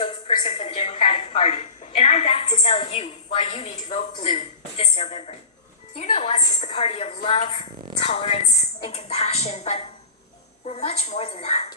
spokesperson for the Democratic Party, and I'm back to tell you why you need to vote blue this November. You know us as the party of love, tolerance, and compassion, but we're much more than that.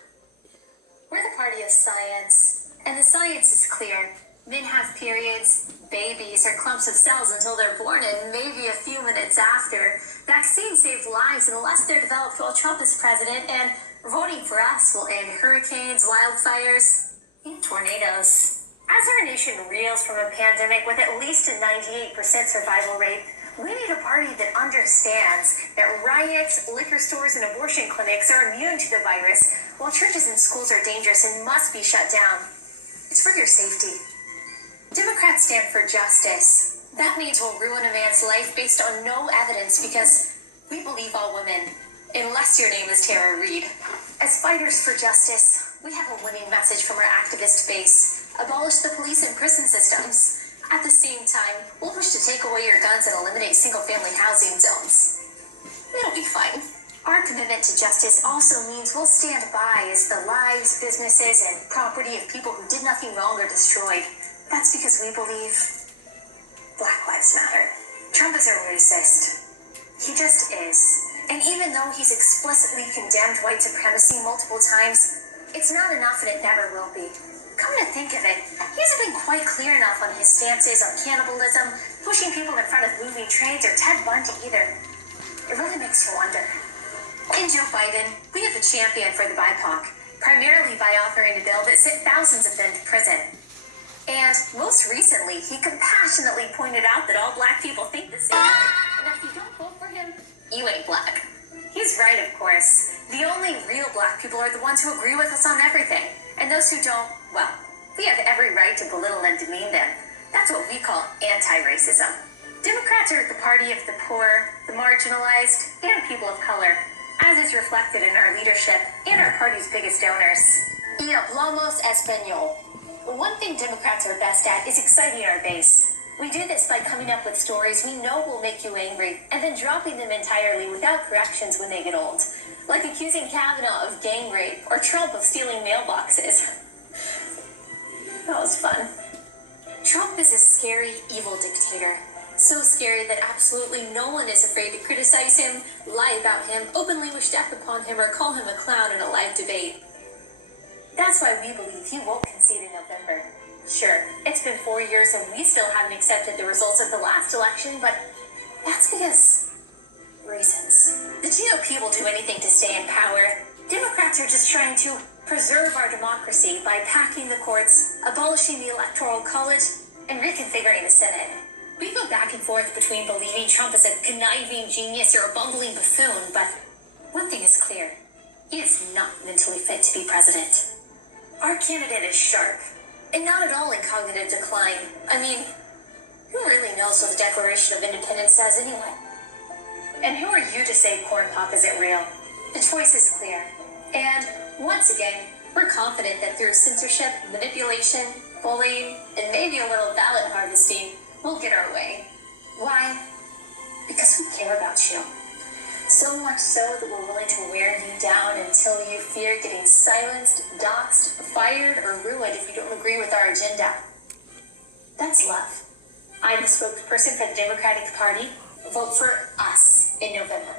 We're the party of science, and the science is clear. Men have periods, babies are clumps of cells until they're born, and maybe a few minutes after. Vaccines save lives unless they're developed while Trump is president, and voting for us will end hurricanes, wildfires, and tornadoes. As our nation reels from a pandemic with at least a 98% survival rate, we need a party that understands that riots, liquor stores, and abortion clinics are immune to the virus, while churches and schools are dangerous and must be shut down. It's for your safety. Democrats stand for justice. That means we'll ruin a man's life based on no evidence because we believe all women, unless your name is Tara Reid. As fighters for justice, we have a winning message from our activist base. Abolish the police and prison systems. At the same time, we'll push to take away your guns and eliminate single-family housing zones. It'll be fine. Our commitment to justice also means we'll stand by as the lives, businesses, and property of people who did nothing wrong are destroyed. That's because we believe Black Lives Matter. Trump is a racist. He just is. And even though he's explicitly condemned white supremacy multiple times, it's not enough and it never will be. Come to think of it, he hasn't been quite clear enough on his stances on cannibalism, pushing people in front of moving trains, or Ted Bundy either. It really makes you wonder. In Joe Biden, we have a champion for the BIPOC, primarily by authoring a bill that sent thousands of them to prison. And most recently, he compassionately pointed out that all black people think the same way, and that if you don't vote for him, you ain't black. He's right, of course. The only real black people are the ones who agree with us on everything. And those who don't, well, we have every right to belittle and demean them. That's what we call anti-racism. Democrats are the party of the poor, the marginalized, and people of color, as is reflected in our leadership and our party's biggest donors. Y hablamos español. One thing Democrats are best at is exciting our base. We do this by coming up with stories we know will make you angry, and then dropping them entirely without corrections when they get old. Like accusing Kavanaugh of gang rape, or Trump of stealing mailboxes. That was fun. Trump is a scary, evil dictator. So scary that absolutely no one is afraid to criticize him, lie about him, openly wish death upon him, or call him a clown in a live debate. That's why we believe he won't concede in November. Sure, it's been 4 years and we still haven't accepted the results of the last election, but that's because reasons. The GOP will do anything to stay in power. Democrats are just trying to preserve our democracy by packing the courts, abolishing the Electoral College, and reconfiguring the Senate. We go back and forth between believing Trump is a conniving genius or a bumbling buffoon, but one thing is clear. He is not mentally fit to be president. Our candidate is sharp, and not at all in cognitive decline. I mean, who really knows what the Declaration of Independence says anyway? And who are you to say corn pop isn't real? The choice is clear. And once again, we're confident that through censorship, manipulation, bullying, and maybe a little ballot harvesting, we'll get our way. Why? Because we care about you. So much so that we're willing to wear you down until you fear getting silenced, doxxed, fired, or ruined if you don't agree with our agenda. That's love. I'm the spokesperson for the Democratic Party. Vote for us in November.